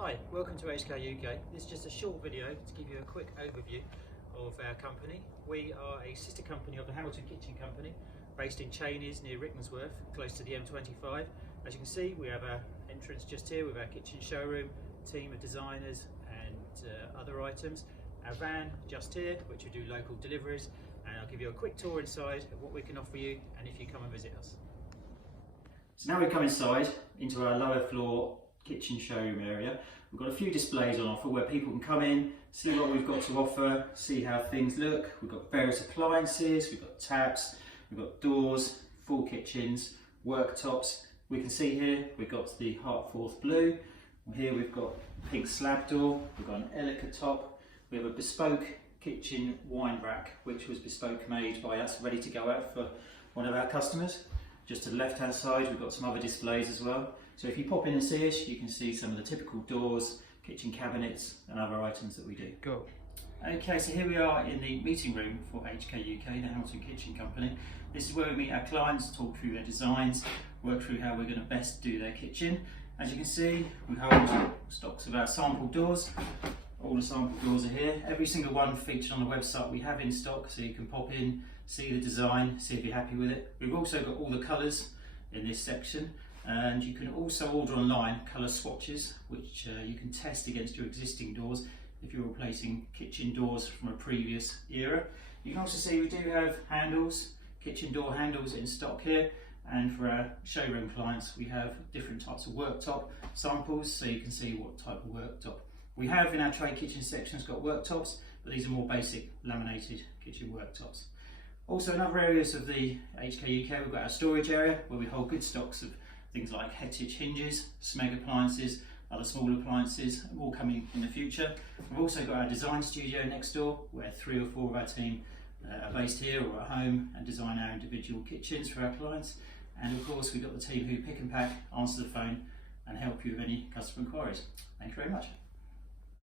Hi, welcome to HKUK. This is just a short video to give you a quick overview of our company. We are a sister company of the Hamilton Kitchen Company, based in Cheynes near Rickmansworth, close to the M25. As you can see, we have our entrance just here with our kitchen showroom, team of designers and other items. Our van just here, which we do local deliveries, and I'll give you a quick tour inside of what we can offer you and if you come and visit us. So now we come inside into our lower floor kitchen showroom area. We've got a few displays on offer where people can come in, see what we've got to offer, see how things look. We've got various appliances, we've got taps, we've got doors, full kitchens, worktops. We can see here we've got the Hartforth blue. Here we've got pink slab door, we've got an Elica top, we have a bespoke kitchen wine rack which was bespoke made by us, ready to go out for one of our customers. Just to the left hand side we've got some other displays as well. So if you pop in and see us, you can see some of the typical doors, kitchen cabinets and other items that we do. Go. Okay, so here we are in the meeting room for HKUK, the Hamilton Kitchen Company. This is where we meet our clients, talk through their designs, work through how we're going to best do their kitchen. As you can see, we hold stocks of our sample doors. All the sample doors are here. Every single one featured on the website we have in stock, so you can pop in, see the design, see if you're happy with it. We've also got all the colours in this section, and you can also order online colour swatches which you can test against your existing doors if you're replacing kitchen doors from a previous era. You can also see we do have handles, kitchen door handles in stock here, and for our showroom clients we have different types of worktop samples, so you can see what type of worktop. We have in our trade kitchen sections got worktops, but these are more basic laminated kitchen worktops. Also in other areas of the HKUK we've got our storage area where we hold good stocks of things like heritage hinges, Smeg appliances, other small appliances, all coming in the future. We've also got our design studio next door where 3 or 4 of our team are based here or at home and design our individual kitchens for our clients. And of course we've got the team who pick and pack, answer the phone and help you with any customer inquiries. Thank you very much.